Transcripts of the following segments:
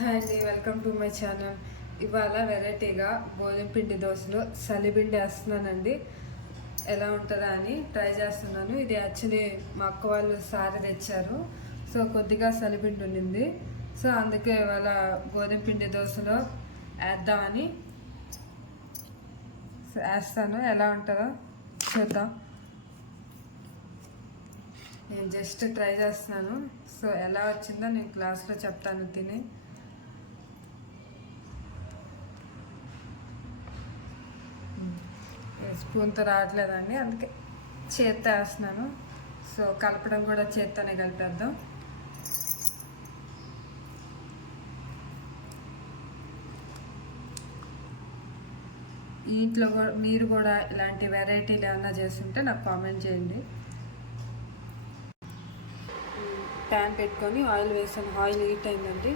Hi అండి, welcome to my channel. ఇవాళ వెరైటీగా గోధుమ పిండి దోశలు సలిపిండి వేస్తున్నానండి. ఎలా ఉంటుందా అని ట్రై చేస్తున్నాను. ఇది యాక్చువల్లీ మా అక్క వాళ్ళు సారి తెచ్చారు. సో కొద్దిగా సలిపిండి ఉండింది. సో అందుకే ఇవాళ గోధుమ పిండి దోశలో వేద్దామని వేస్తాను. ఎలా ఉంటుందో చూద్దాం. నేను జస్ట్ ట్రై చేస్తున్నాను. సో ఎలా వచ్చిందో నేను క్లాస్లో చెప్తాను తిని. స్పూన్తో రావట్లేదండి, అందుకే చేత్తో వేస్తున్నాను. సో కలపడం కూడా చేత్తోనే కలిపేద్దాం. ఇంట్లో కూడా మీరు కూడా ఇలాంటి వెరైటీలు ఏమన్నా చేస్తుంటే నాకు కామెంట్ చేయండి. ప్యాన్ పెట్టుకొని ఆయిల్ వేసాను. ఆయిల్ హీట్ అయిందండి.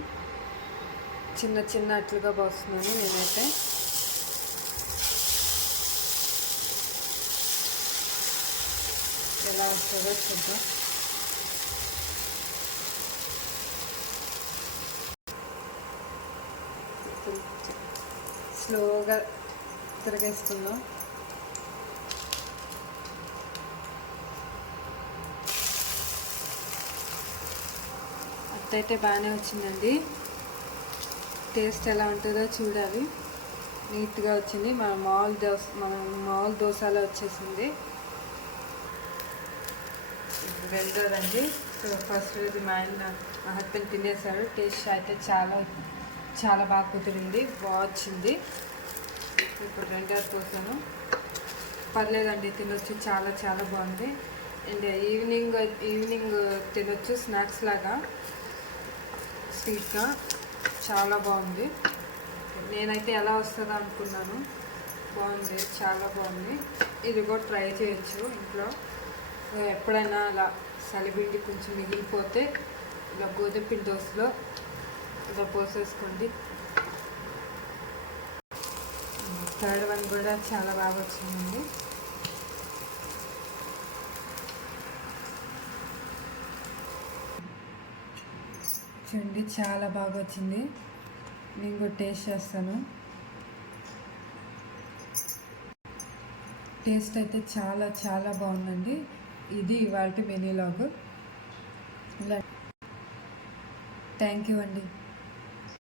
చిన్న చిన్న అట్లుగా పోస్తున్నాను నేనైతే. ఎలా వస్తుందో చూద్దాం. స్లోగా తిరగేసుకుందాం. అట్టయితే బాగానే వచ్చిందండి. టేస్ట్ ఎలా ఉంటుందో చూడాలి. నీట్గా వచ్చింది. మన మామూలు దోశలో వచ్చేసింది. రెండోదండి. సో ఫస్ట్ రోజు మా హస్బెండ్ తినేసాడు. టేస్ట్ అయితే చాలా బాగా కుదిరింది, బాగా వచ్చింది. ఇప్పుడు రెండోది పోసాను. పర్లేదండి, తినొచ్చు. చాలా బాగుంది. అండ్ ఈవినింగ్ తినొచ్చు స్నాక్స్ లాగా, స్వీట్గా. చాలా బాగుంది. నేనైతే ఎలా వస్తుందో అనుకున్నాను. బాగుంది, చాలా బాగుంది. ఇది కూడా ట్రై చేయొచ్చు ఇంట్లో. ఎప్పుడైనా అలా సలిపిండి కొంచెం మిగిలిపోతే ఇలా గోధుమ పిండి దోశలో ఇలా పోసేసుకోండి. థర్డ్ వన్ కూడా చాలా బాగా వచ్చిందండి. చూడండి, చాలా బాగా వచ్చింది. నేను కూడా టేస్ట్ చేస్తాను. టేస్ట్ అయితే చాలా బాగుందండి. ఇది ఇవాళ మెనూ లాగ్. థ్యాంక్ యూ అండి.